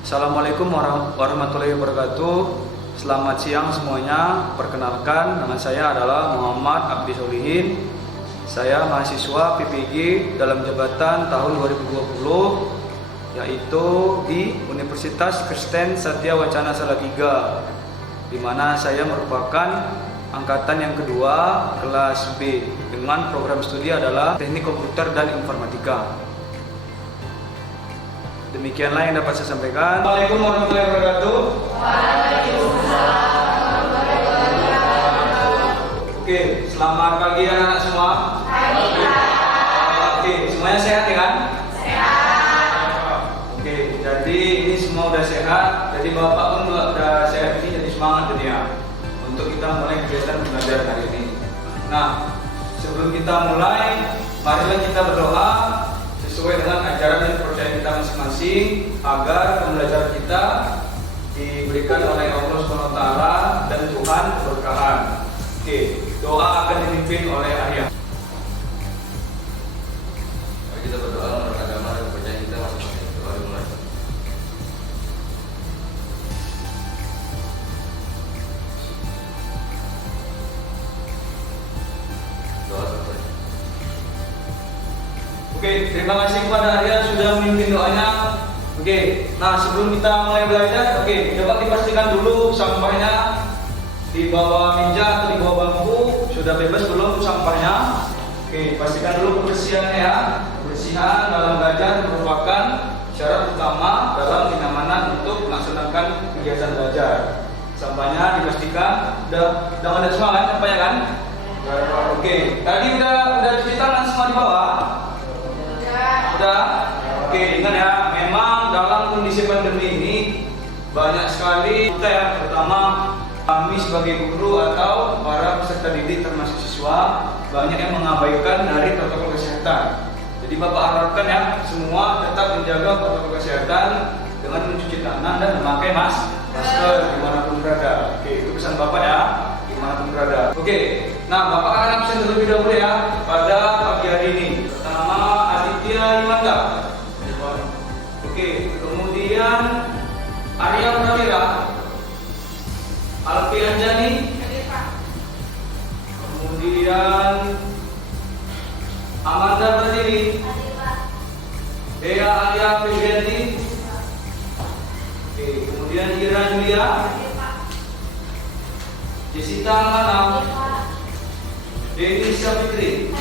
Assalamualaikum warahmatullahi wabarakatuh. Selamat siang semuanya. Perkenalkan, nama saya adalah Muhammad Abdi Solihin. Saya mahasiswa PPG dalam jabatan tahun 2020, yaitu di Universitas Kristen Satya Wacana Salatiga, di mana saya merupakan angkatan yang kedua, kelas B, dengan program studi adalah Teknik Komputer dan Informatika. Demikianlah yang dapat saya sampaikan. Assalamualaikum warahmatullahi wabarakatuh. Waalaikumsalam warahmatullahi wabarakatuh. Oke, selamat pagi anak-anak semua. Pagi. Oke, semuanya sehat ya kan? Sehat. Oke, jadi ini semua udah sehat. Jadi Bapak pun udah sehat ini, jadi semangat jadi ya untuk kita mulai kegiatan belajar hari ini. Nah, sebelum kita mulai, marilah kita berdoa sesuai dengan ajaran dan kepercayaan kita masing-masing agar pembelajaran kita diberikan oleh Allah SWT dan Tuhan keberkahan. Oke, doa akan dipimpin oleh ayah. Mari kita berdoa menurut agama dan kepercayaan kita masing-masing. Doa dimulai. Doa selesai. Oke, terima kasih kepada Arya sudah memimpin doanya. Oke, nah sebelum kita mulai belajar, coba dipastikan dulu sampahnya di bawah meja atau di bawah bangku sudah bebas belum sampahnya. Oke, pastikan dulu kebersihannya ya. Kebersihan dalam belajar merupakan syarat utama dalam kenyamanan untuk melaksanakan kegiatan belajar. Sampahnya dipastikan udah ada semua kan sampahnya kan? Oke, tadi udah cuci tangan semua di bawah. Udah? Oke, ingat ya, memang dalam kondisi pandemi ini banyak sekali kita ya, terutama kami sebagai guru atau para peserta didik termasuk siswa, banyak yang mengabaikan dari protokol kesehatan. Jadi Bapak harapkan ya, semua tetap menjaga protokol kesehatan dengan mencuci tangan dan memakai masker dimanapun berada. Oke, itu pesan Bapak ya, dimanapun berada. Oke, nah Bapak akan absen terlebih dahulu ya pada pagi hari ini. Pertama Aditya Iwanda. Oke, kemudian Arya Pratira, Alfi Anjani, kemudian Amanda Pratiri, Dea Alia Febrianti, oke, kemudian Ira Julia, Jessica Lana, Dewi Syafitri,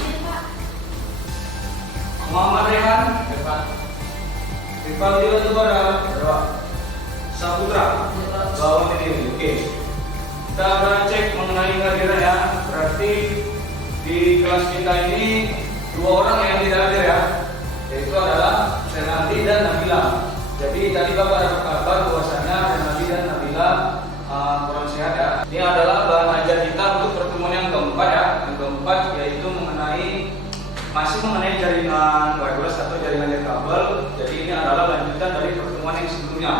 Muhammad Rehan, Rivaldi Batubara, Saputra, bawah ini. Oke, kita akan cek mengenai kehadiran ya. Berarti di kelas kita ini 2 orang yang tidak hadir ya, yaitu adalah Renaldi dan Nabila. Jadi tadi Bapak dapat kabar bahwasanya Renaldi dan Nabila kurang sehat ya. Ini adalah bahan ajar kita untuk pertemuan yang keempat ya. Yang keempat yaitu masih mengenai jaringan wireless atau jaringan kabel. Jadi ini adalah lanjutan dari pertemuan yang sebelumnya.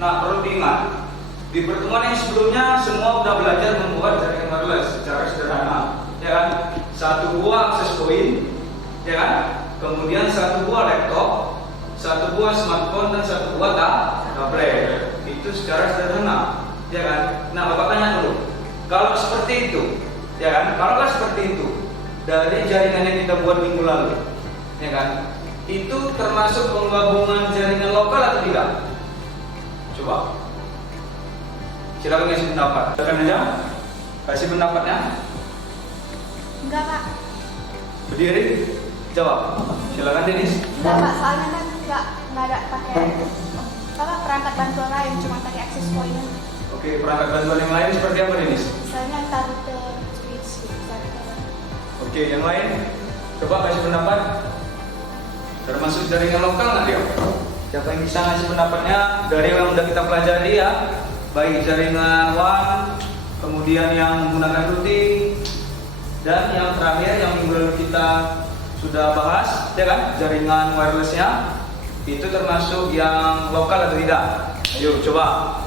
Nah, perlu diingat, di pertemuan yang sebelumnya semua sudah belajar membuat jaringan wireless secara sederhana, ya kan? 1 buah akses point, ya kan? Kemudian 1 buah laptop, 1 buah smartphone dan 1 buah tablet. Itu secara sederhana, ya kan? Nah, Bapak tanya dulu, kalau seperti itu, ya kan? Kalau seperti itu, dari jaringan yang kita buat minggu lalu, ya kan? Itu termasuk penggabungan jaringan lokal atau tidak? Coba, silakan kasih pendapat. Silakan aja, kasih pendapatnya. Enggak, Pak. Berdiri, jawab. Silakan Denis. Enggak, Pak. Soalnya kan enggak ada pakai perangkat bantuan lain, cuma pakai akses point. Oke, perangkat bantuan yang lain seperti apa Denis? Misalnya entar router, switch, Oke, yang lain, coba kasih pendapat. Termasuk jaringan lokal nggak dia? Siapa yang bisa ngasih pendapatnya dari yang udah kita pelajari ya? Baik jaringan WAN, kemudian yang menggunakan routing, dan yang terakhir yang minggu lalu kita sudah bahas, ya kan? Jaringan wirelessnya itu termasuk yang lokal atau tidak? Ayo coba.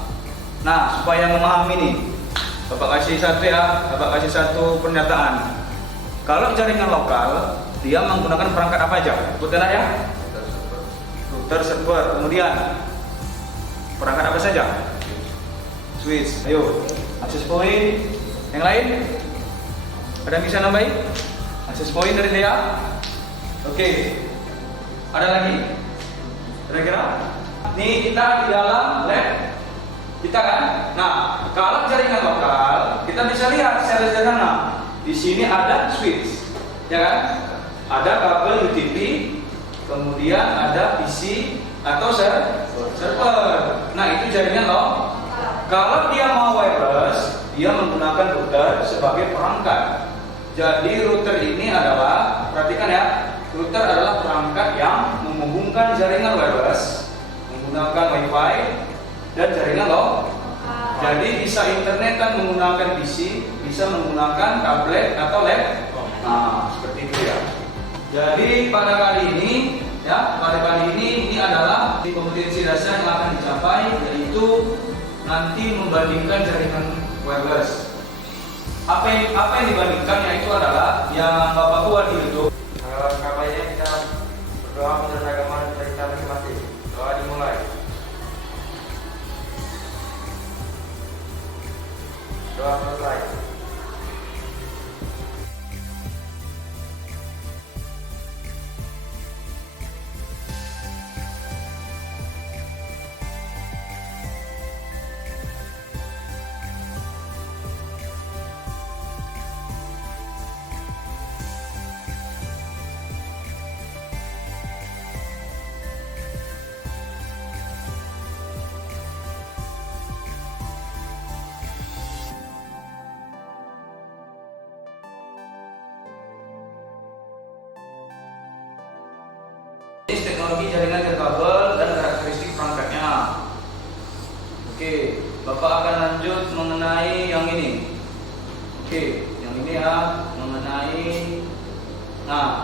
Nah, supaya memahami nih, Bapak kasih satu ya, Bapak kasih satu pernyataan. Kalau jaringan lokal, dia menggunakan perangkat apa aja? Sebutkan ya. Router server. Kemudian Perangkat apa saja? Switch. Ayo, akses point. Yang lain? Ada yang bisa nambahin? Akses point dari Dea? Oke. Ada lagi? Kira-kira? Nih kita di dalam lab kita kan. Nah, kalau jaringan lokal kita bisa lihat secara sederhana. Di sini ada switch, ya kan? Ada kabel UTP, kemudian ada PC atau server. Nah, itu jaringan loh. Kalau dia mau wireless, dia menggunakan router sebagai perangkat. Jadi router ini adalah, perhatikan ya, router adalah perangkat yang menghubungkan jaringan wireless menggunakan WiFi dan jaringan lokal. Jadi bisa internetan menggunakan PC, bisa menggunakan tablet atau laptop. Nah, seperti itu ya. Jadi pada kali ini ini adalah kompetensi dasar yang akan dicapai, yaitu nanti membandingkan jaringan wireless. Apa yang dibandingkan, yaitu adalah yang Bapak buat di YouTube. Kabarnya kita berdoa menurut agama dan kita masing-masing. Doa dimulai. Doa selesai. Jenis teknologi jaringan nirkabel dan karakteristik perangkatnya. Oke, Bapak akan lanjut mengenai yang ini. Oke, yang ini ya, mengenai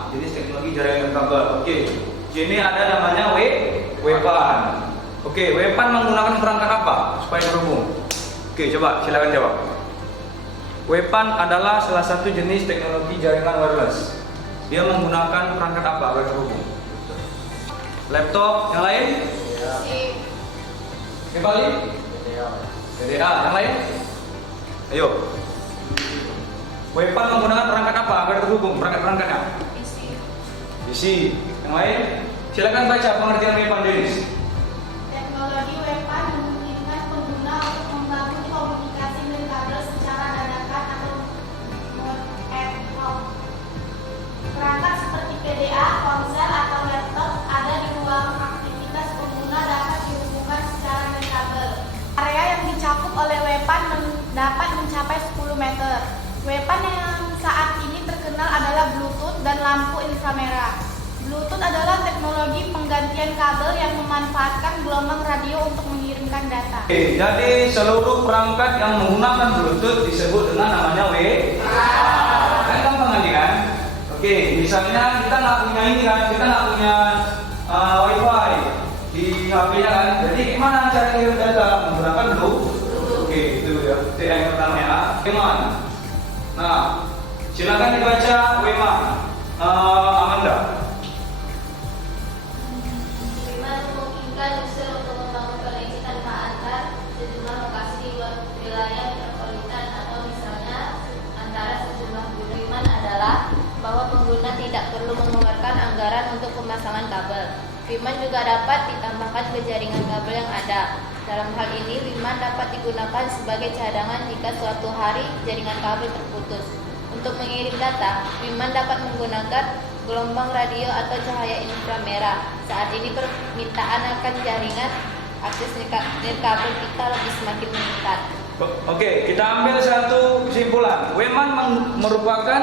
jenis teknologi jaringan nirkabel. Oke, sini ada namanya WPAN. Oke, WPAN menggunakan perangkat apa supaya terhubung? Oke, coba silakan jawab. WPAN adalah salah satu jenis teknologi jaringan wireless. Dia menggunakan perangkat apa supaya terhubung? Laptop, yang lain? Kembali? PDA, yang lain? Ayo. WPAN menggunakan perangkat apa agar terhubung? Perangkat-perangkatnya? PC. Yang lain? Silakan baca pengertian WPAN, Denis. Teknologi WPAN memungkinkan pengguna untuk membangun komunikasi nirkabel secara dadakan atau ad hoc. Perangkat seperti PDA, ponsel atau laptop ada di ruang aktivitas pengguna dapat dihubungkan secara nirkabel. Area yang dicakup oleh WPAN dapat mencapai 10 meter. WPAN yang saat ini terkenal adalah Bluetooth dan lampu inframerah. Bluetooth adalah teknologi penggantian kabel yang memanfaatkan gelombang radio untuk mengirimkan data. Oke, jadi seluruh perangkat yang menggunakan Bluetooth disebut dengan namanya WPAN. Kan gampang aja kan? Oke, misalnya kita nggak punya ini kan, kita nggak punya WiFi di HP-nya kan. Jadi gimana cara kirim data? Menggunakan Bluetooth. Oke, itu ya. Itu yang pertama ya. WPAN. Nah, silakan dibaca WPAN. Amanda. WPAN memungkinkan user untuk membangun koneksi tanpa antar sejumlah lokasi di wilayah metropolitan atau misalnya antara sejumlah wilayah. WPAN adalah bahwa pengguna tidak perlu mengeluarkan anggaran untuk pemasangan kabel. WPAN juga dapat ditambahkan ke jaringan kabel yang ada. Dalam hal ini, WPAN dapat digunakan sebagai cadangan jika suatu hari jaringan kabel terputus. Untuk mengirim data, WPAN dapat menggunakan gelombang radio atau cahaya inframerah. Saat ini permintaan akan jaringan akses nirkabel kita lebih semakin meningkat. Oke, kita ambil satu kesimpulan. WPAN merupakan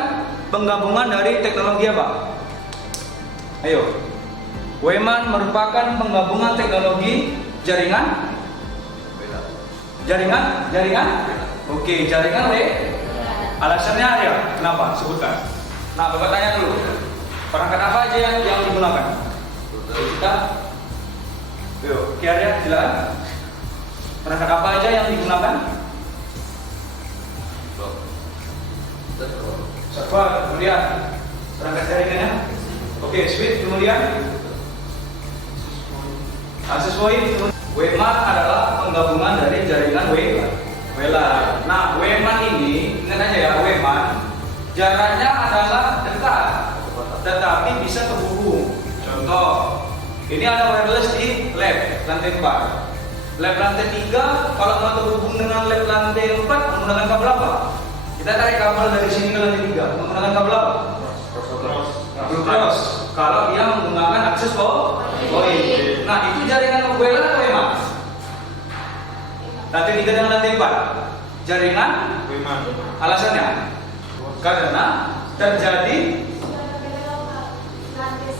penggabungan dari teknologi apa? Ayo. WPAN merupakan penggabungan teknologi jaringan? Jaringan? Oke, jaringan alasannya ya, kenapa? Sebutkan. Nah, Bapak tanya dulu. Perangkat apa aja yang digunakan? Kita. Yuk, Kiara, silakan. Perangkat apa aja yang digunakan? Server, kemudian perangkat jaringannya. Oke, switch, kemudian akses point. WMAN adalah penggabungan dari jaringan WLAN. Nah, WMAN ini, ingat aja ya, WMAN jaraknya adalah dekat, tetapi bisa terhubung. Contoh, ini ada wireless di lab lantai 4. Lab lantai 3, kalau mau terhubung dengan lab lantai 4 menggunakan kabel apa? Kita tarik kabel dari sini ke lantai 3 menggunakan kabel apa? Kabel cross. Kalau dia menggunakan akses point. Nah, itu jaringan WLAN atau WMAN? Lantai 3 dengan lantai 4 jaringan WMAN. Alasannya? Karena terjadi Sudah berbeda lokal. Lantai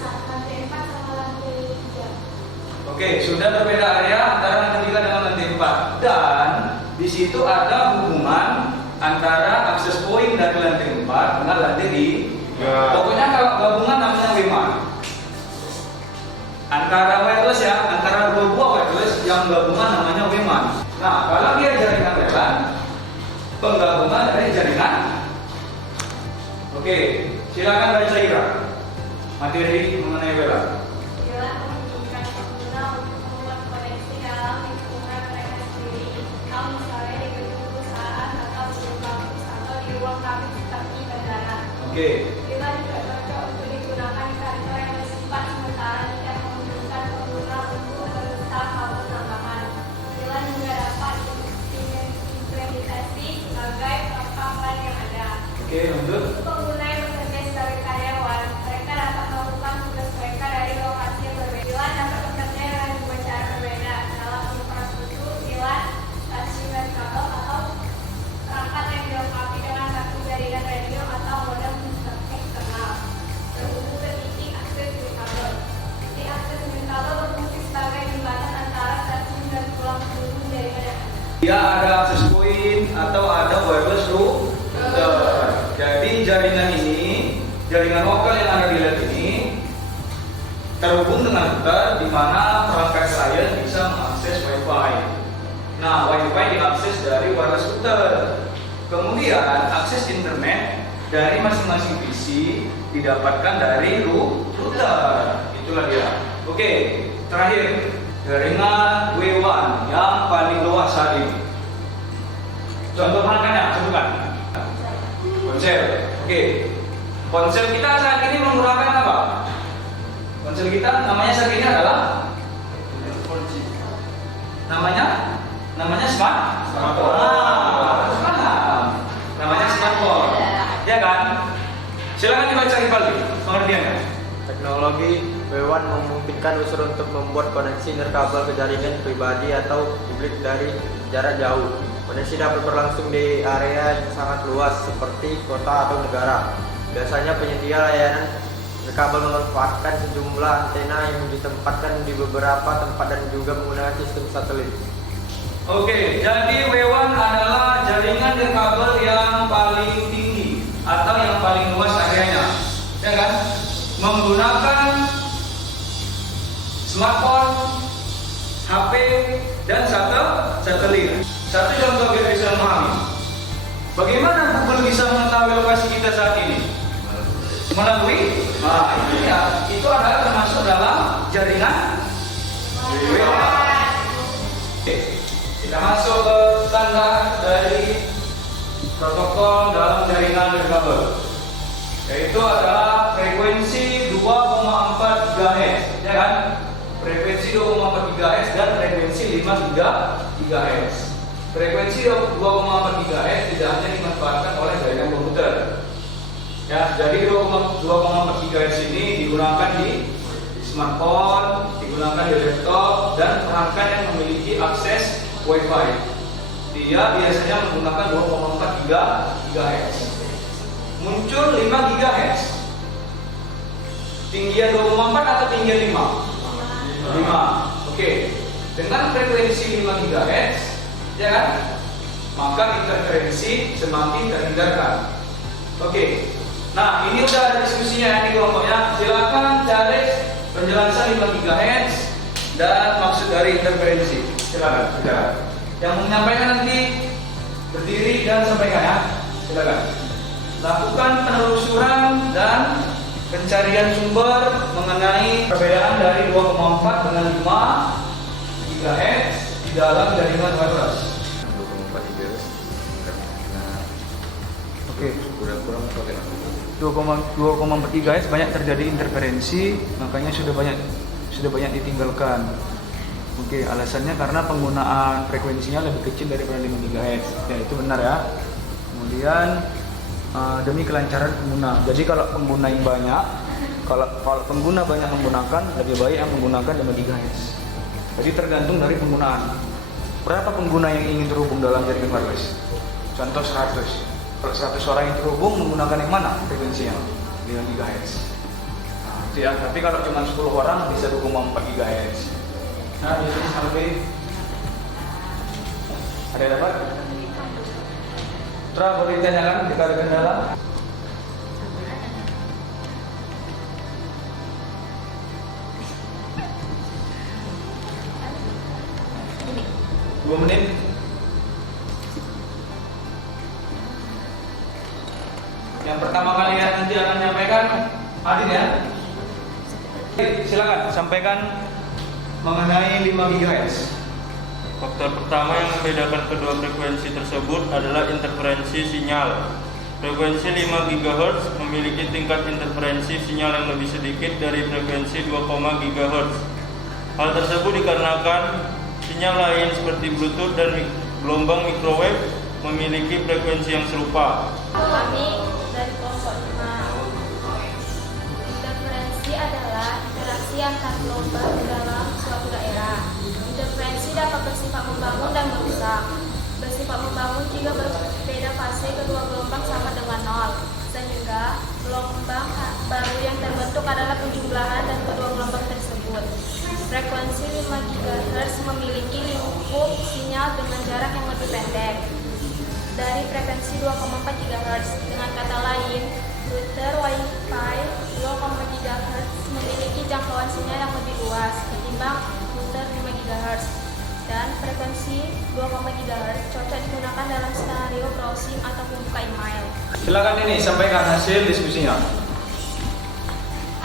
4 sama lantai 3. Oke, sudah berbeda area antara lantai 3 dengan lantai 4. Dan di situ ada hubungan antara akses point dari lantai 4 dengan lantai 3. Pokoknya kalau gabungan namanya WMAN. Antara wireless ya, antara dua buah wireless yang gabungan namanya WMAN. Nah, kalau dia jaringan WLAN, penggabungan dari jaringan. Oke, silakan baca kira materi mengenai WLAN. WLAN memungkinkan pengguna untuk membuat koneksi dalam lingkungan mereka sendiri, atau misalnya di gedung perusahaan atau di kampus atau di ruang publik seperti bandara. Oke. WLAN juga cocok untuk digunakan di kantor yang bersifat sementara tidak memungkinkan pengguna untuk menginstal kabel tambahan. WLAN juga dapat diimplementasi sebagai pelengkap LAN yang ada. Oke, lanjut. Untuk pengguna yang bekerja sebagai karyawan, mereka dapat melakukan tugas mereka dari lokasi yang berbeda. WLAN dapat bekerja dengan dua cara berbeda dalam infrastruktur WLAN, stasiun kabel atau perangkat yang dilengkapi dengan satu jaringan radio atau modem eksternal terhubung ke titik akses dari kabel. Titik akses dari kabel berfungsi sebagai jembatan antara stasiun dan tulang punggung jaringan yang ada. Dia ada akses point atau ada wireless router. Jadi jaringan ini, jaringan lokal yang ada di lab ini terhubung dengan router di mana perangkat klien bisa mengakses WiFi. Nah, WiFi diakses dari wireless router. Kemudian akses internet dari masing-masing PC didapatkan dari router. Itulah dia. Oke, terakhir jaringan W1 yang paling luas saat ini. Contoh perangkatnya, sebutkan. Ponsel. Oke. Ponsel kita saat ini menggunakan apa? Ponsel kita namanya saat ini adalah 4G. Namanya smartphone. Namanya smartphone. Ya kan? Silakan dibaca kembali pengertiannya. Teknologi WLAN memungkinkan user untuk membuat koneksi nirkabel ke jaringan pribadi atau publik dari jarak jauh. Koneksi dapat berlangsung di area yang sangat luas seperti kota atau negara. Biasanya penyedia layanan nirkabel memanfaatkan sejumlah antena yang ditempatkan di beberapa tempat dan juga menggunakan sistem satelit. Oke, jadi W1 adalah jaringan nirkabel yang paling tinggi atau yang paling luas areanya, ya kan? Menggunakan smartphone, HP, dan satelit. Satu contoh biar bisa memahami. Bagaimana Google bisa mengetahui lokasi kita saat ini? Melalui, nah itu ya, itu adalah termasuk dalam jaringan WLAN. Oke, kita masuk ke standar dari protokol dalam jaringan nirkabel, yaitu adalah frekuensi 2,4 GHz, ya kan? Frekuensi 2,4 GHz dan frekuensi 5 GHz. Frekuensi 2,4 GHz tidak hanya dimanfaatkan oleh jaringan komputer. Ya, jadi 2,4 GHz ini digunakan di smartphone, digunakan di laptop dan perangkat yang memiliki akses WiFi. Dia biasanya menggunakan 2,4 GHz. Muncul 5 GHz. Tinggian 2,4 atau tinggian 5? 5. Oke. Dengan frekuensi 5 GHz, ya kan? Maka interferensi semakin terhindarkan. Oke. Nah, ini udah ada diskusinya di kelompoknya. Silakan cari penjelasan 5 GHz dan maksud dari interferensi. Silakan, silakan. Yang menyampaikan nanti berdiri dan sampaikan ya. Silakan. Lakukan penelusuran dan pencarian sumber mengenai perbedaan dari 2,4 dengan 5 GHz di dalam jaringan wireless. 2,4 GHz karena Oke. kurang pakai 2,4 GHz banyak terjadi interferensi, makanya sudah banyak ditinggalkan. Oke, alasannya karena penggunaan frekuensinya lebih kecil daripada 5 GHz. Ya, itu benar ya. Kemudian demi kelancaran pengguna. Jadi kalau pengguna yang banyak, kalau pengguna banyak menggunakan, lebih baik yang menggunakan 5 GHz. Jadi tergantung dari penggunaan. Berapa pengguna yang ingin terhubung dalam jaringan wireless? Contoh 100. Kalau 100 orang yang terhubung menggunakan yang mana frekuensinya? 5 GHz. Nah, itu ya. Tapi kalau cuma 10 orang bisa 2,4 GHz. Nah, ini sampai ada yang dapat? Tra, boleh ditanyakan jika ada kendala? Dua menit. Yang pertama kali yang nanti akan menyampaikan Adin ya. Silakan sampaikan mengenai 5 GHz. Faktor pertama yang membedakan kedua frekuensi tersebut adalah interferensi sinyal. Frekuensi 5 GHz memiliki tingkat interferensi sinyal yang lebih sedikit dari frekuensi 2, GHz. Hal tersebut dikarenakan sinyal lain seperti Bluetooth dan gelombang microwave memiliki frekuensi yang serupa. Kami dari kelompok 5. Interferensi adalah interaksi antar gelombang di dalam suatu daerah. Interferensi dapat bersifat membangun dan merusak. Bersifat membangun jika berbeda fase kedua gelombang sama dengan 0, sehingga gelombang baru yang terbentuk adalah penjumlahan dan kedua gelombang tersebut. Frekuensi 5 GHz memiliki lingkup sinyal dengan jarak yang lebih pendek dari frekuensi 2,4 GHz. Dengan kata lain, router Wi-Fi 2,4 GHz memiliki jangkauan sinyal yang lebih luas ketimbang router 5 GHz. Dan frekuensi 2,4 GHz cocok digunakan dalam skenario browsing ataupun buka email. Silakan ini sampaikan hasil diskusinya.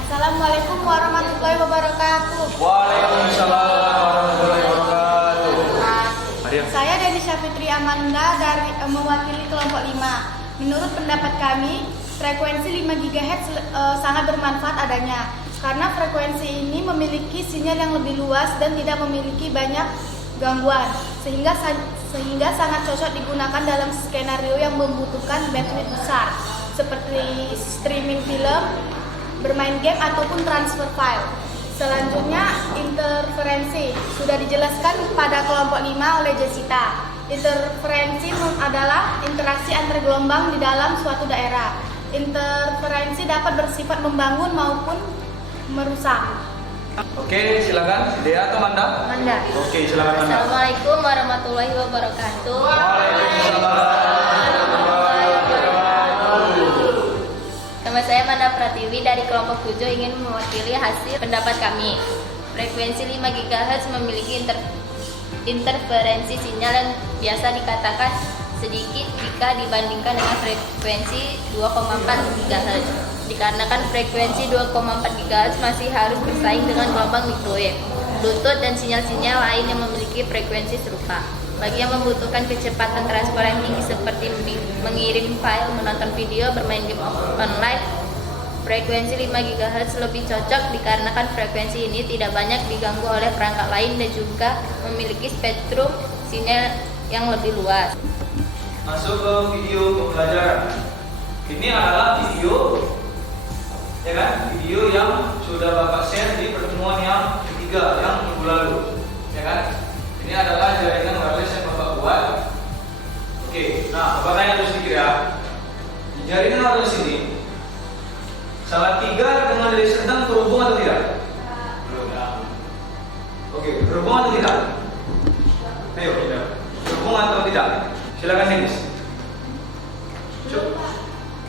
Assalamualaikum warahmatullahi wabarakatuh. Waalaikumsalam warahmatullahi wabarakatuh. Adil. Saya Deni Syafitri Amanda dari mewakili kelompok 5. Menurut pendapat kami, frekuensi 5 GHz sangat bermanfaat adanya karena frekuensi ini memiliki sinyal yang lebih luas dan tidak memiliki banyak gangguan, sehingga sangat cocok digunakan dalam skenario yang membutuhkan bandwidth besar seperti streaming film, bermain game ataupun transfer file. Selanjutnya, interferensi sudah dijelaskan pada kelompok 5 oleh Jessica. Interferensi adalah interaksi antar gelombang di dalam suatu daerah. Interferensi dapat bersifat membangun maupun merusak. Oke, silakan. Dea atau Manda? Manda. Oke, silakan Manda. Assalamualaikum warahmatullahi wabarakatuh. Nama saya Manda Pratiwi dari kelompok 7 ingin mewakili hasil pendapat kami. Frekuensi 5 GHz memiliki interferensi sinyal yang biasa dikatakan sedikit jika dibandingkan dengan frekuensi 2,4 GHz. Dikarenakan frekuensi 2,4 GHz masih harus bersaing dengan gelombang microwave, Bluetooth dan sinyal-sinyal lain yang memiliki frekuensi serupa. Bagi yang membutuhkan kecepatan transfer yang tinggi seperti mengirim file, menonton video, bermain game online, frekuensi 5 GHz lebih cocok dikarenakan frekuensi ini tidak banyak diganggu oleh perangkat lain dan juga memiliki spektrum sinyal yang lebih luas. Masuk ke video pembelajaran. Ini adalah video, ya kan? Video yang sudah Bapak share di pertemuan yang ketiga yang minggu lalu, ya kan? Ini adalah jaringan wireless yang Bapak buat. Oke, nah Bapak tanya terus sedikit ya. Di jaringan wireless ini, salah tiga dengan dari sedang terhubung atau tidak? Belum ya. Oke, berhubung atau tidak? Ayo, berhubung atau tidak? Silakan Denis.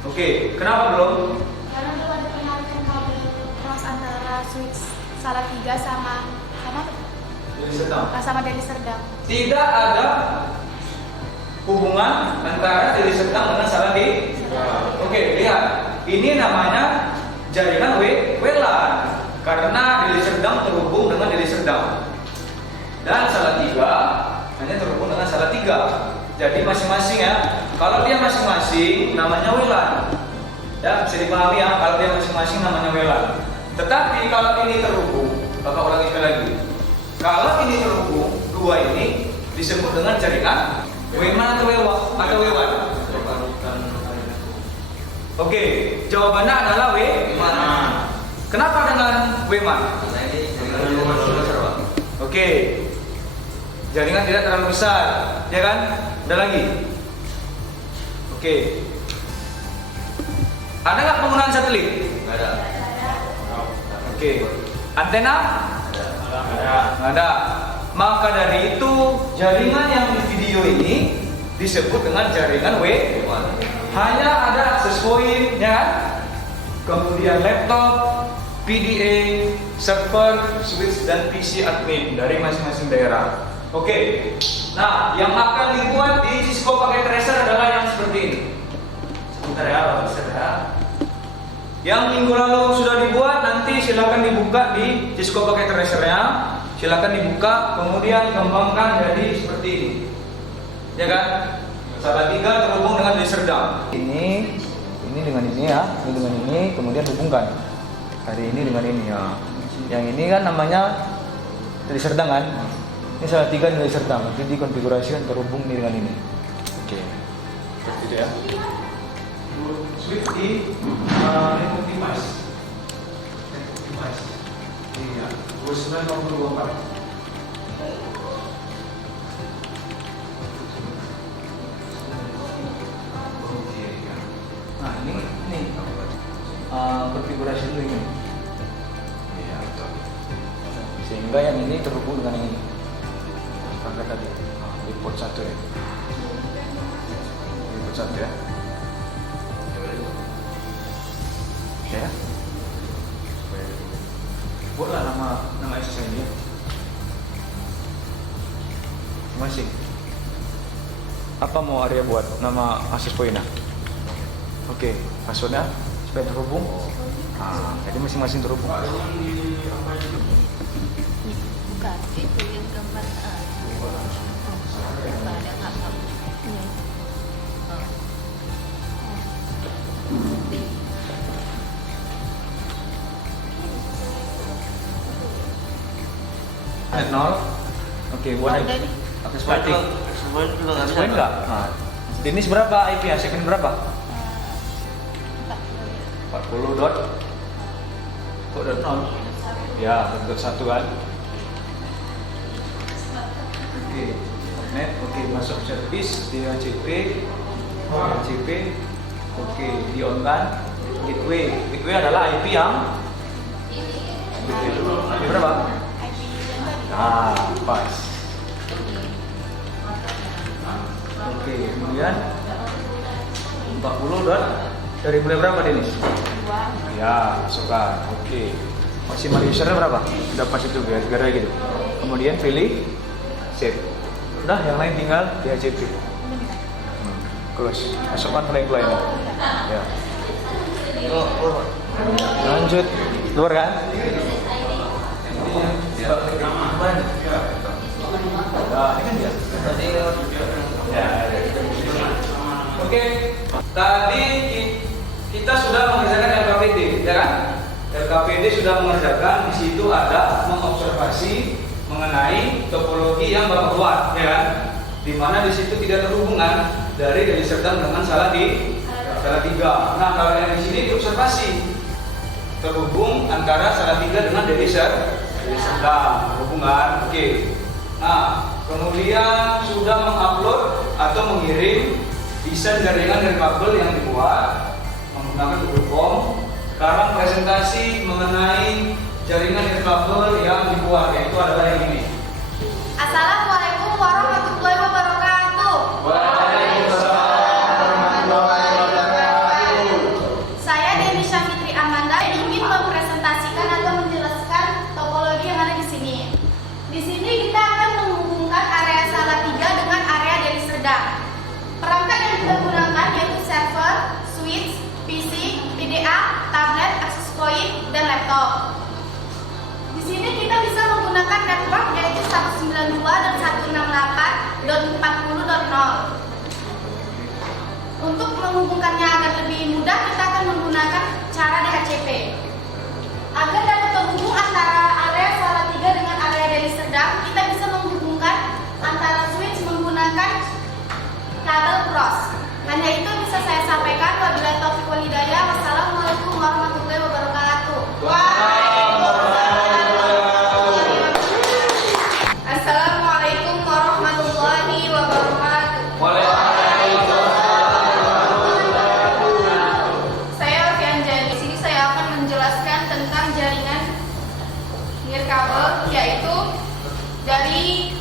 Oke, kenapa belum? Karena belum ada penarikan kabel cross antara switch Salatiga sama Deli Serdang. Tidak ada hubungan antara Deli Serdang dengan Salatiga. Oke, lihat. Ini namanya jaringan WLAN karena Deli Serdang terhubung dengan Deli Serdang. dan Salatiga hanya terhubung dengan Salatiga. Jadi masing-masing ya. Kalau dia masing-masing namanya WLAN. Ya, bisa dipahami ya. Kalau dia masing-masing namanya WLAN. Tetapi kalau ini terhubung, Bapak ulangi sekali lagi. Kalau ini terhubung, dua ini disebut dengan jaringan WMAN atau WWAN. Oke, jawabannya adalah WMAN. Kenapa dengan WMAN? Oke, jaringan tidak terlalu besar, ya kan? Ada lagi? Oke. Ada nggak penggunaan satelit? Ada. Oke. Antena? Nggak ada. Maka dari itu jaringan yang di video ini disebut dengan jaringan WMAN. Hanya ada akses point, ya kan? Kemudian laptop, PDA, server, switch, dan PC admin dari masing-masing daerah. Oke. Nah, yang akan dibuat di Cisco pakai tracer adalah yang seperti ini. Sebentar ya, Bapak. Yang minggu lalu sudah dibuat, nanti silakan dibuka di Cisco pakai tracernya. Silakan dibuka, kemudian kembangkan jadi seperti ini. Ya kan? Salatiga terhubung dengan Deserdam. Ini dengan ini ya, ini dengan ini, kemudian hubungkan. Hari ini dengan ini ya. Yang ini kan namanya Deserdam kan? Ini Salatiga dengan Deserdam. Nanti dikonfigurasikan terhubung ini dengan ini. Oke. Seperti itu ya. Switch di network device. Iya. 2924. Nah ini konfigurasi dulu ini. Iya betul. Sehingga yang ini terhubung dengan ini. Angkat tadi di port 1 ya. Di port 1 ya. Ya. Buatlah nama SSID ini. Masih. Apa mau Arya buat nama akses poinnya? Oke, passwordnya supaya terhubung. Jadi masing-masing terhubung. Bukan, itu yang gambar ada ngapa? Net 0. Oke, buat akses point. Akses point enggak? Nah, jenis berapa IP-nya? Segmen berapa? 40 dot. Kok dot 0? Ya, dot 1 kan. Oke, net. Oke, masuk service DHCP. Oke, di on kan. Gateway adalah IP yang IP berapa? Pas. Oke, kemudian 40 dot dari mulai berapa Denis? 2. Ya, masukkan. Oke. Maksimal usernya berapa? Udah pas itu gara-gara gitu. Kemudian pilih save. Udah, yang lain tinggal DHCP. Close. Masukkan klaim-klaim. Ya. Lanjut. Keluar kan? Oke, tadi kita sudah mengerjakan LKPD, ya kan? LKPD sudah mengerjakan, di situ ada mengobservasi mengenai topologi yang Bapak buat, ya kan? Di mana di situ tidak terhubungan dari Deserdam dengan Salatiga. Nah, kalau yang di sini diobservasi terhubung antara Salatiga dengan Deserdam, hubungan. Oke. Nah, kemudian sudah mengupload atau mengirim desain jaringan dan kabel yang dibuat menggunakan Google Form. Sekarang presentasi mengenai jaringan dan kabel yang dibuat, yaitu adalah yang ini. Assalamualaikum warahmatullahi wabarakatuh. Saya Denisha Fitri Amanda ingin mempresentasikan atau menjelaskan topologi yang ada di sini. Di sini kita akan menghubungkan area Salatiga dengan area Deserdam. Perangkat yang kita gunakan yaitu server, switch, PC, PDA, tablet, access point, dan laptop. Di sini kita bisa menggunakan menggunakan network yaitu 192.168.40.0. Untuk menghubungkannya agar lebih mudah, kita akan menggunakan cara DHCP. Agar dapat terhubung antara area Salatiga dengan area Deli Serdang, kita bisa menghubungkan antara switch menggunakan kabel cross. Hanya itu bisa saya sampaikan. Wabillahi taufiq wal hidayah. Wassalamualaikum warahmatullahi wabarakatuh. Assalamualaikum warahmatullahi wabarakatuh. Saya Alfian Jani. Di sini saya akan menjelaskan tentang jaringan nirkabel, yaitu dari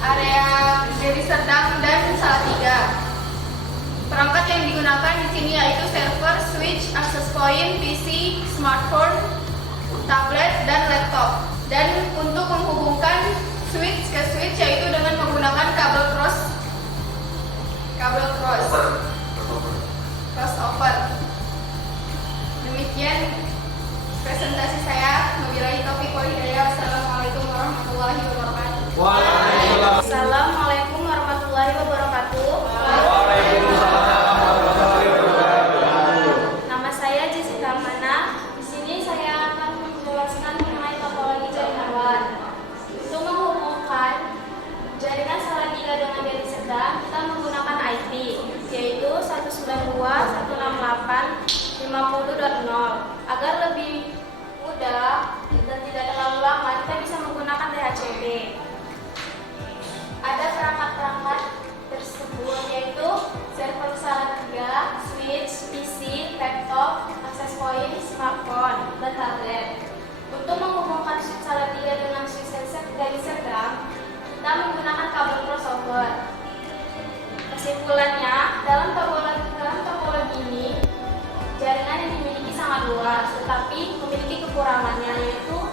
area Deli Serdang dan Salatiga. Perangkat yang digunakan di sini yaitu server, switch, access point, PC, smartphone, tablet, dan laptop. Dan untuk menghubungkan switch ke switch yaitu dengan menggunakan crossover. Demikian presentasi saya. Wabillahi taufiq wal hidayah. Wassalamualaikum warahmatullahi wabarakatuh. Assalamualaikum warahmatullahi wabarakatuh. Nama saya Jessica Mana. Di sini saya akan menjelaskan mengenai topologi jaringan WAN. Untuk menghubungkan jaringan Salatiga dengan Deli Serdang, kita menggunakan IP, yaitu 192.168.50.0. Agar lebih mudah dan tidak terlalu lama, kita bisa menggunakan DHCP. Ada perangkat-perangkat tersebut yaitu server Salatiga, switch, PC, laptop, access point, smartphone, dan tablet. Untuk menghubungkan switch Salatiga dengan switch Deli Serdang, kita menggunakan kabel crossover. Kesimpulannya, dalam topologi ini, jaringan yang dimiliki sangat luas, tetapi memiliki kekurangannya, yaitu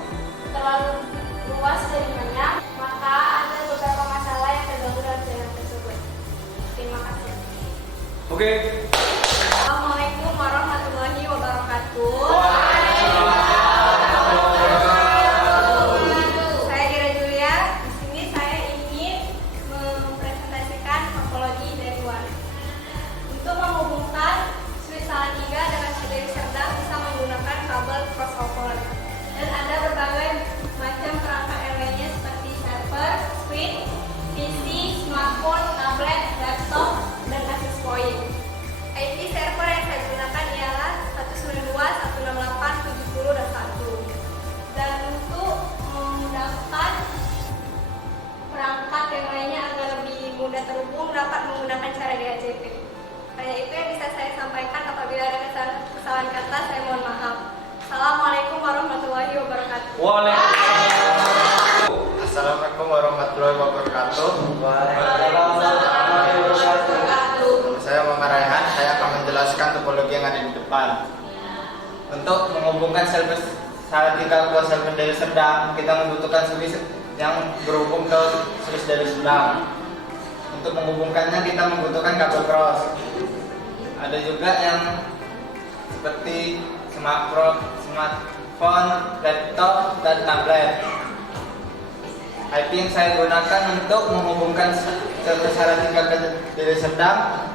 terlalu luas jaringannya, maka ada beberapa masalah yang terganggu dalam jaringan tersebut. Terima kasih. Oke. Assalamualaikum warahmatullahi wabarakatuh. Saya Gira Julia. Di sini saya ingin mempresentasikan topologi dari WAN. Untuk menghubungkan switch Salatiga dengan switch Deli Serdang bisa menggunakan kabel crossover. Dan ada berbagai macam perangkat lainnya seperti server, switch, PC, smartphone, tablet, laptop, dan access point. IP server yang saya gunakan ialah 192.168.70.1. Dan untuk memudahkan perangkat yang lainnya agar lebih mudah terhubung, dapat menggunakan cara DHCP. Hanya itu yang bisa saya sampaikan. Apabila ada kesalahan kata, saya mohon maaf. Assalamualaikum warahmatullahi wabarakatuh. Assalamualaikum warahmatullahi wabarakatuh. Saya Muhammad Raihan. Saya akan menjelaskan topologi yang ada di depan. Untuk menghubungkan server Salatiga ke server Deli Serdang, kita membutuhkan switch yang berhubung ke switch Deli Serdang. Untuk menghubungkannya kita membutuhkan kabel cross. Ada juga yang seperti smartphone, laptop, dan tablet. IP yang saya gunakan untuk menghubungkan server Salatiga ke Deli Serdang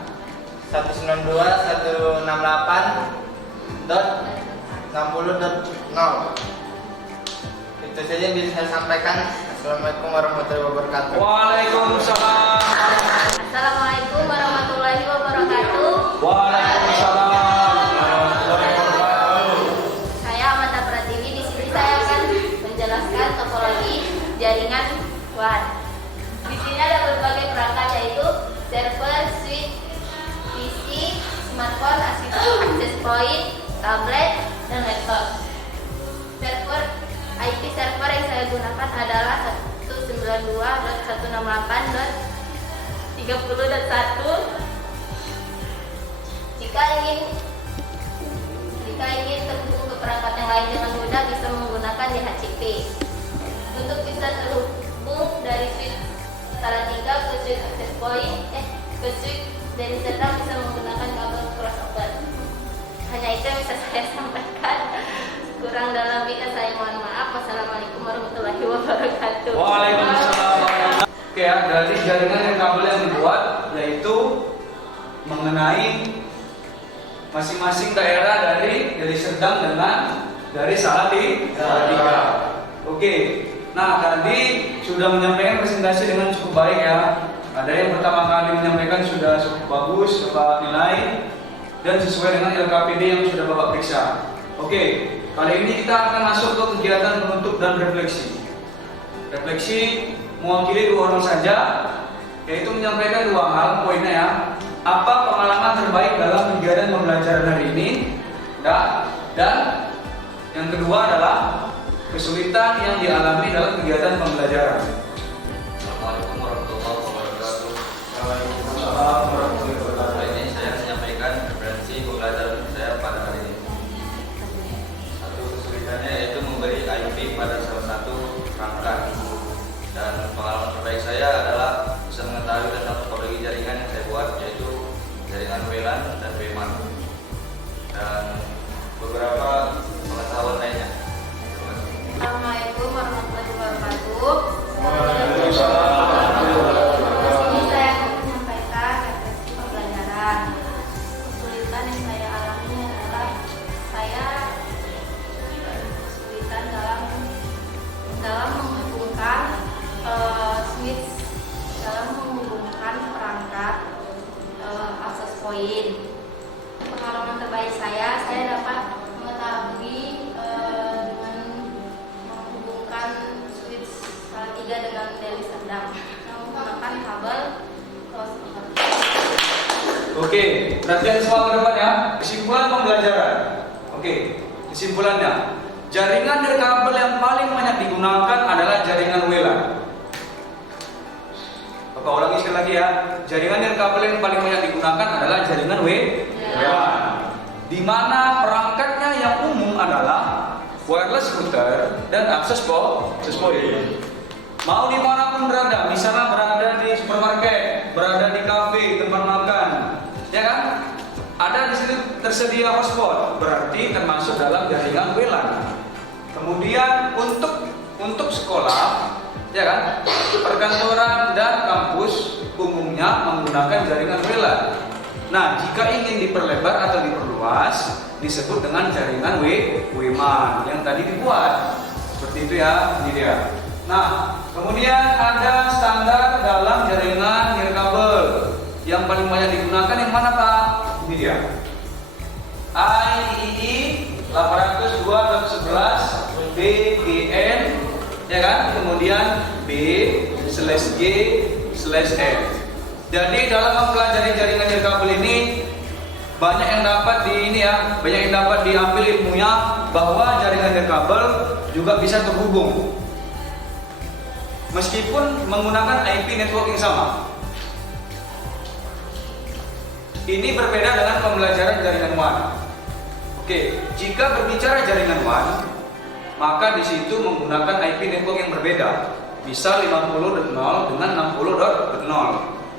192.168.60.0. Itu saja yang bisa saya sampaikan. Assalamualaikum warahmatullahi wabarakatuh. Waalaikumsalam. Assalamualaikum warahmatullahi wabarakatuh. Waalaikumsalam. Saya Amanda Pratiwi. Di sini saya akan menjelaskan topologi jaringan WAN. Di sini ada berbagai perangkat yaitu server, switch, PC, smartphone, access point, tablet, dan laptop. IP server yang saya gunakan adalah 192.168.30.1. Jika ingin terhubung ke perangkat yang lain dengan mudah, bisa menggunakan DHCP. Untuk bisa terhubung dari switch Salatiga ke switch access point, ke switch Deli Serdang bisa menggunakan kabel crossover. Hanya itu yang bisa saya sampaikan. Kurang dan lebihnya saya mohon maaf. Wassalamualaikum warahmatullahi wabarakatuh. Waalaikumsalam. Oke ya, dari jaringan nirkabel yang dibuat yaitu mengenai masing-masing daerah dari Serdang dengan dari Salatiga. Oke. Nah, tadi sudah menyampaikan presentasi dengan cukup baik ya. Ada yang pertama kali menyampaikan sudah cukup bagus, Bapak nilai dan sesuai dengan LKPD yang sudah Bapak periksa. Oke, kali ini kita akan masuk ke kegiatan penutup dan refleksi. Refleksi mewakili 2 orang saja, yaitu menyampaikan 2 hal poinnya ya. Apa pengalaman terbaik dalam kegiatan pembelajaran hari ini? Dan yang kedua adalah kesulitan yang dialami dalam kegiatan pembelajaran. Assalamualaikum warahmatullahi wabarakatuh. Waalaikumsalam warahmatullahi wabarakatuh. Hari ini saya menyampaikan referensi pembelajaran saya pada hari ini. Satu kesulitannya yaitu memberi IP pada salah satu perangkat. Dan pengalaman terbaik saya adalah bisa mengetahui tentang topologi jaringan yang saya buat, yaitu jaringan WLAN dan WMAN. Dan beberapa pengetahuan lainnya. Assalamualaikum warahmatullahi wabarakatuh. Waalaikumsalam. Di sini saya akan menyampaikan refleksi pembelajaran. Kesulitan yang saya alami adalah saya kesulitan dalam menghubungkan switch, dalam menghubungkan perangkat akses point. Pengalaman terbaik saya dapat mengetahui dengan menghubungkan switch Salatiga dengan Deli Serdang menggunakan kabel crossover. Oke, perhatian semua ke depan ya. Kesimpulan pembelajaran. Oke, kesimpulannya. Jaringan nirkabel yang paling banyak digunakan adalah jaringan WLAN. Bapak ulangi sekali lagi ya. Jaringan nirkabel yang paling banyak digunakan adalah jaringan WLAN. Di mana perangkatnya yang umum adalah wireless router dan akses point. Mau dimanapun berada, misalnya berada di supermarket, berada di kafe, tempat makan, ya kan? Ada di situ tersedia hotspot, berarti termasuk dalam jaringan WLAN. Kemudian untuk sekolah, ya kan? Perkantoran dan kampus umumnya menggunakan jaringan WLAN. Nah, jika ingin diperlebar atau diperluas, disebut dengan jaringan WMAN yang tadi dibuat. Seperti itu ya, ini dia. Nah, kemudian ada standar dalam jaringan nirkabel yang paling banyak digunakan yang mana Pak? Ini dia. IEEE 802.11 BGN, ya kan? Kemudian B/G/N. Jadi dalam mempelajari jaringan nirkabel ini banyak yang dapat diambil ilmunya bahwa jaringan nirkabel juga bisa terhubung meskipun menggunakan IP network yang sama. Ini berbeda dengan pembelajaran jaringan WAN. Oke, jika berbicara jaringan WAN, maka di situ menggunakan IP network yang berbeda. Bisa 50.0 dengan 60.0.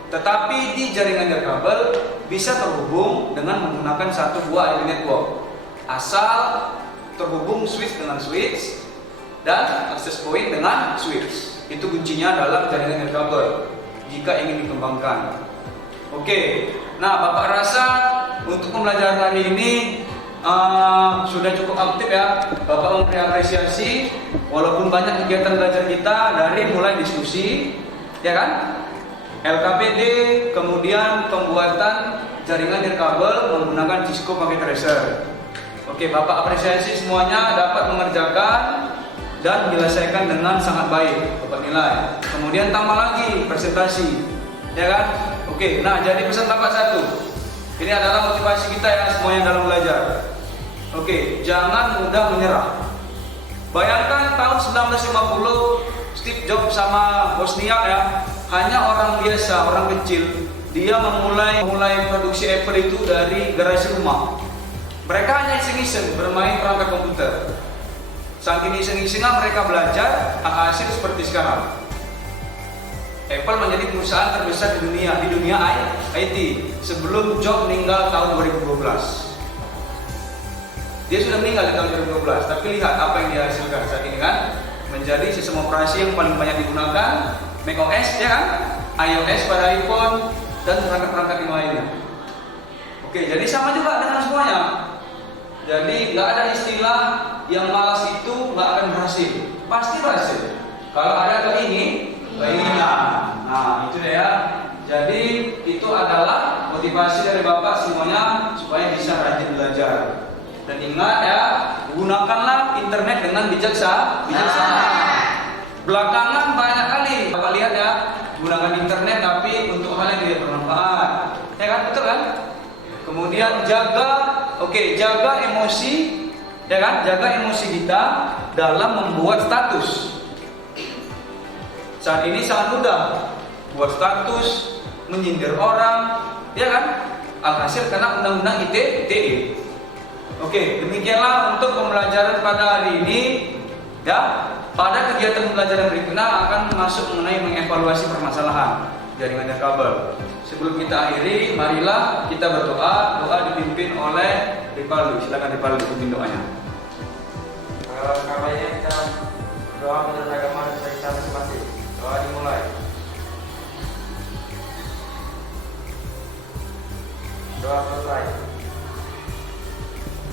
Tetapi di jaringan nirkabel bisa terhubung dengan menggunakan satu buah IP network. Asal terhubung switch dengan switch dan access point dengan switch. Itu kuncinya dalam jaringan nirkabel jika ingin dikembangkan. Oke, nah Bapak rasa untuk pembelajaran hari ini sudah cukup aktif ya. Bapak memberi apresiasi walaupun banyak kegiatan belajar kita dari mulai diskusi, ya kan? LKPD, kemudian pembuatan jaringan nirkabel menggunakan Cisco pakai tracer. Oke, Bapak apresiasi semuanya dapat mengerjakan dan menyelesaikan dengan sangat baik, Bapak nilai. Kemudian tambah lagi presentasi, ya kan? Oke, nah jadi pesan Bapak satu. Ini adalah motivasi kita ya semuanya dalam belajar. Oke, jangan mudah menyerah. Bayangkan tahun 1950 Steve Jobs sama Wozniak ya, hanya orang biasa, orang kecil. Dia memulai produksi Apple itu dari garasi rumah. Mereka hanya iseng-iseng bermain perangkat komputer. Saking iseng-isengnya mereka belajar, hasil seperti sekarang. Apple menjadi perusahaan terbesar di dunia IT sebelum Jobs meninggal tahun 2012. Dia sudah meninggal di tahun 2012, tapi lihat apa yang dia hasilkan saat ini kan, menjadi sistem operasi yang paling banyak digunakan, macOS ya kan, iOS pada iPhone dan perangkat-perangkat yang lainnya. Oke, jadi sama juga dengan semuanya. Jadi nggak ada istilah yang malas itu nggak akan berhasil, pasti berhasil. Kalau ada keinginan, nah itu deh ya. Jadi itu adalah motivasi dari Bapak semuanya supaya bisa rajin belajar. Dan ingat ya, gunakanlah internet dengan bijaksana. Belakangan banyak kali Bapak lihat ya, gunakan internet tapi untuk hal yang tidak bermanfaat. Ya kan, betul kan? Kemudian jaga emosi, ya kan? Jaga emosi kita dalam membuat status. Saat ini sangat mudah buat status, menyindir orang, ya kan? Alhasil karena undang-undang ITE. Oke, demikianlah untuk pembelajaran pada hari ini. Ya, pada kegiatan pembelajaran berikutnya akan masuk mengenai mengevaluasi permasalahan jaringan nirkabel. Sebelum kita akhiri, marilah kita berdoa. Doa dipimpin oleh Rivaldi. Silakan Rivaldi pimpin doanya. Kabarnya kita berdoa menurut agama dan kita masing-masing. Doa dimulai. Doa selesai.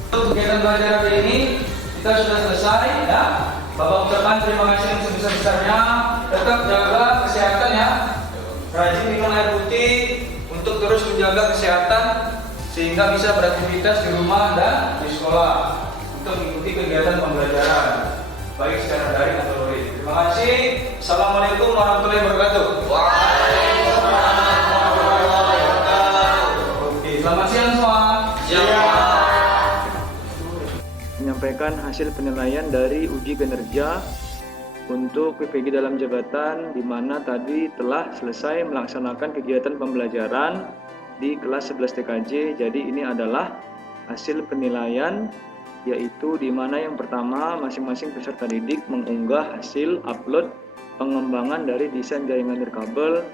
Untuk kegiatan belajar hari ini kita sudah selesai ya. Bapak ucapkan terima kasih yang sebesar-besarnya. Tetap jaga kesehatan ya. Rajin minum air putih untuk terus menjaga kesehatan sehingga bisa beraktivitas di rumah dan di sekolah untuk mengikuti kegiatan pembelajaran baik secara daring atau luring. Terima kasih. Assalamualaikum warahmatullahi wabarakatuh. Waalaikumsalam warahmatullahi wabarakatuh. Oke, selamat siang semua. Menyampaikan hasil penilaian dari uji kinerja untuk PPG dalam jabatan, di mana tadi telah selesai melaksanakan kegiatan pembelajaran di kelas 11 TKJ. Jadi ini adalah hasil penilaian, yaitu di mana yang pertama masing-masing peserta didik mengunggah hasil upload pengembangan dari desain jaringan nirkabel,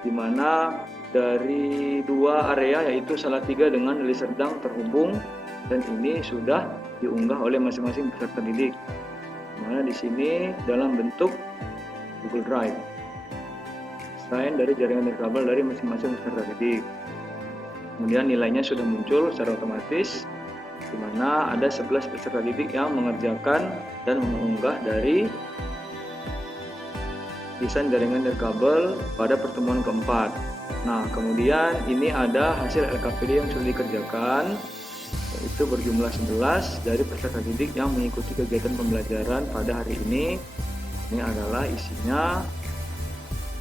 di mana dari 2 area yaitu Salatiga dengan Deli Serdang terhubung, dan ini sudah diunggah oleh masing-masing peserta didik. Mana di sini dalam bentuk Google Drive, desain dari jaringan nirkabel dari masing-masing peserta didik. Kemudian nilainya sudah muncul secara otomatis, di mana ada 11 peserta didik yang mengerjakan dan mengunggah dari desain jaringan nirkabel pada pertemuan keempat. Nah, kemudian ini ada hasil LKPD yang sudah dikerjakan, yaitu berjumlah 11 dari peserta didik yang mengikuti kegiatan pembelajaran pada hari ini. Ini adalah isinya.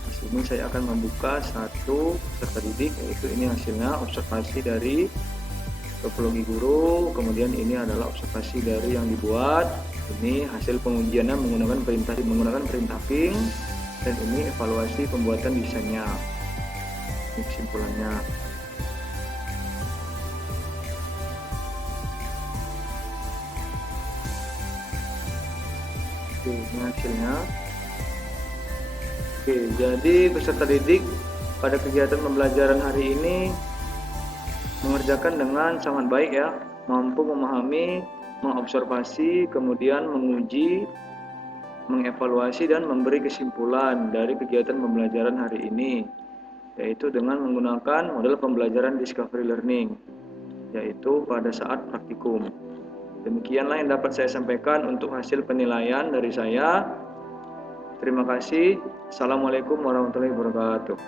Di sini saya akan membuka satu peserta didik, yaitu ini hasilnya observasi dari topologi guru. Kemudian ini adalah observasi dari yang dibuat. Ini hasil pengujiannya menggunakan perintah ping, dan ini evaluasi pembuatan desainnya. Ini kesimpulannya. Oke, ini hasilnya. Oke, jadi peserta didik pada kegiatan pembelajaran hari ini mengerjakan dengan sangat baik ya, mampu memahami, mengobservasi, kemudian menguji, mengevaluasi dan memberi kesimpulan dari kegiatan pembelajaran hari ini, yaitu dengan menggunakan model pembelajaran discovery learning, yaitu pada saat praktikum. Demikianlah yang dapat saya sampaikan untuk hasil penilaian dari saya. Terima kasih. Assalamualaikum warahmatullahi wabarakatuh.